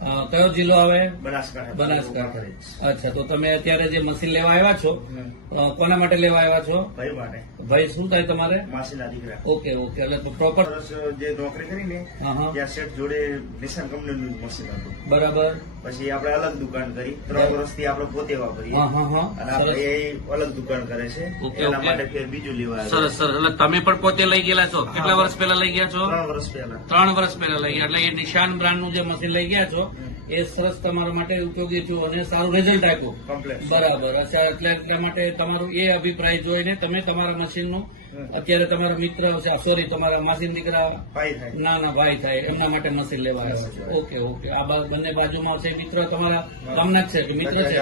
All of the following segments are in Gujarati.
કયો જિલ્લો આવે? બનાસકાંઠા. બનાસકાંઠા. અચ્છા, તો તમે અત્યારે જે મશીન લેવા આવ્યા છો, કોના માટે લેવા આવ્યા છો? ભાઈ માટે. ભાઈ શું થાય તમારે? માસીના દીકરા. ઓકે ઓકે, એટલે પ્રોપર જે નોકરી કરીને ત્યાં શેઠ જોડે નિશાન કંપનીનું મશીન હતું. બરાબર. પછી આપણે અલગ દુકાન કરી, 3 વર્ષથી આપણે પોતે વાપરીએ અને આપણે એ અલગ દુકાન કરે છે. એના માટે ફેર બીજું લેવા. સરસ સરસ. એટલે તમે પણ પોતે લઈ ગયેલા છો? કેટલા વર્ષ પહેલા લઈ ગયા છો? 3 વર્ષ પહેલા. 3 વર્ષ પહેલા લઈ ગયા. એટલે એ નિશાન બ્રાન્ડનું જે મશીન લઈ ગયા છો એ સરસ તમારા માટે ઉપયોગી થયું અને સારું રિઝલ્ટ આપ્યું. કમ્પ્લેટ. બરાબર. અચ્છા, એટલે એટલા માટે તમારું એ અભિપ્રાય જોઈને તમે તમારા મશીનનું અત્યારે તમારા મિત્ર સોરી તમારા માસીન દીકરા નાના ભાઈ થાય એમના માટે મશીન લેવા આવ્યા છે. Okay okay. આ બંને બાજુમાં છે મિત્ર તમારા ગામના જ છે કે મિત્ર છે?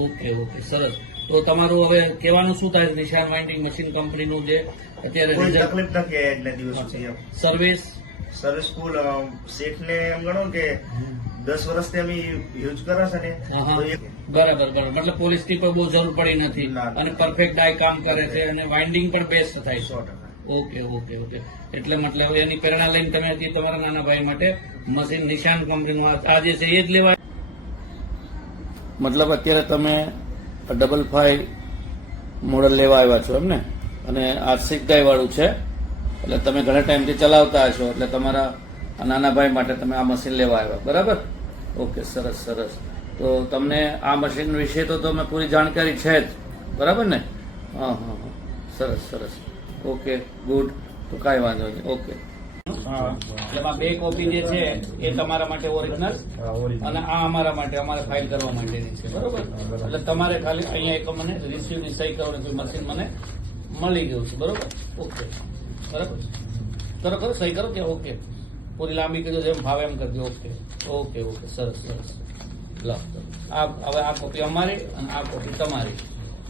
ઓકે ઓકે, સરસ. તો તમારું હવે કહેવાનું શું થાય? નિશાન વાઇન્ડિંગ મશીન કંપનીનું જે અત્યારે તકલીફ નથી આજના દિવસ સુધી. સર્વિસ ફૂલ. શેઠને એમ ગણો કે 10 વર્ષથી અમે યુઝ કરે છે ને. બરાબર બરાબર. મતલબ પોલિશની પણ બહુ જરૂર પડી નથી અને પરફેક્ટ ડાય કામ કરે છે અને વાઇન્ડિંગ પણ બેસ્ટ થાય. 100%. Okay okay okay. એટલે મતલબ એની પ્રેરણા લઈને તમે હજી તમારા નાના ભાઈ માટે મશીન નિશાન કંપનીનું આ જે છે એ જ લેવાય. મતલબ અત્યારે તમે 555 મોડલ લેવા આવ્યા છો એમ ને? અને આ 6 ગાય વાળું છે એટલે તમે ઘણા ટાઈમથી ચલાવતા હશો એટલે તમારા નાના ભાઈ માટે તમે આ મશીન લેવા આવ્યા. બરાબર. ઓકે, સરસ સરસ. તો તમને આ મશીન વિશે તો તમે પૂરી જાણકારી છે જ, બરાબર ને? હા હા હા, સરસ સરસ. Okay, good. તો કાંઈ વાંધો નહીં. ઓકે. એટલે 2 કોપી જે છે એ તમારા માટે ઓરિજિનલ અને આ અમારા માટે અમારે ફાઇલ કરવા માટેની છે. બરોબર. એટલે તમારે ખાલી અહીંયા એક મને રિસીવની સહી કરવાની મશીન મને મળી ગયું છે. બરોબર. ઓકે, બરાબર. કરો કરો, સહી કરો કે ઓકે. પૂરી લાંબી કીધું જેમ ભાવે એમ કરજો. ઓકે ઓકે ઓકે, સરસ સરસ. લો, હવે આ કોપી અમારી અને આ કોપી તમારી.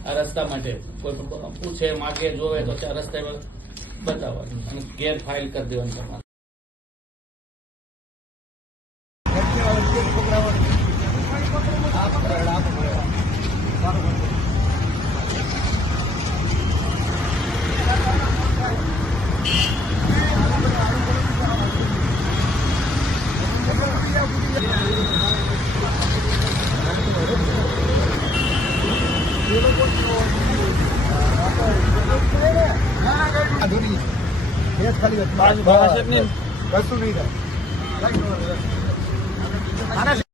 આ રસ્તા માટે કોઈ પૂછે માગે જોવે તો રસ્તે બતાવવાનું અને ઘેર ફાઇલ કરી દેવાની તમારે. કશું નહીં થાય.